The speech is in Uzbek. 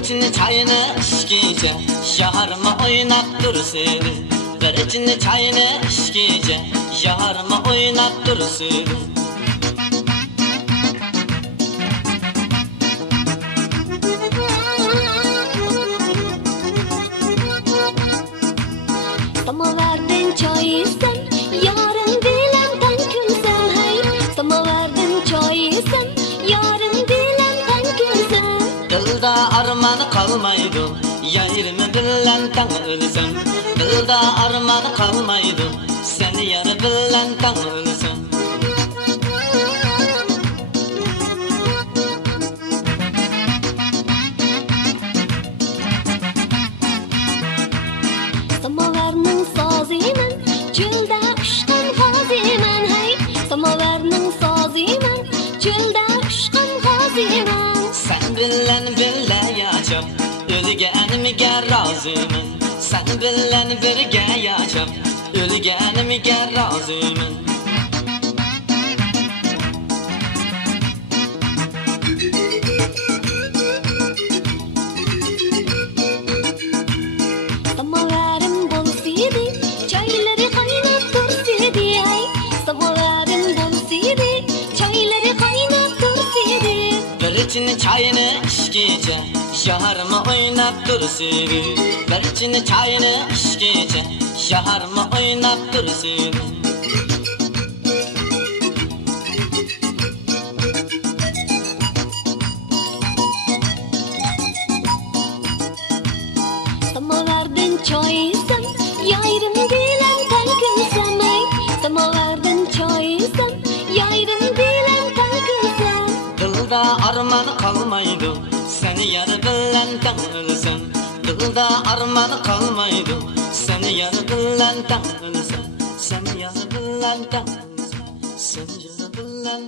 içini çayını içkice Şaharıma oynat dur seni. Bir içini çayını içkice Şaharıma oynat dur seni. Samovardan choy isem yarim bilan tankumsan hay. Samovardan choy isem yarim bilan tankumsan. Dilda arman kalmaydı Yayrimi bilen tan ölsem. Dilda arman kalmaydı Seni yarı bilen tan ölsem. Samovarning soziman cho'lda ushqan g'oziman hay. Samovarning soziman cho'lda ushqan g'oziman. Sen bilen birle yaşap Ölgenimge razıyım. Sen bilen birge yaşap Ölgenimge razıyım. Samovarim bo'lsaydi choylari qaynab tursaydi hay. Samovarim bo'lsaydi choylari qaynab tursaydi. Bir içini çayını içkice Şaharıma oynat dur seni. Bir içini çayını içkice Şaharıma oynat dur seni. Samovardan choy isem yarim bilan tankumsan hay. Samovardan choy isem yarim bilan tankumsan. Dilda arman kalmaydı Seni yarı bilen tan ölsem. Dilda arman kalmaydı Seni yarı bilen tan ölsem. Seni yarı bilen tan ölsem. Seni yarı bilen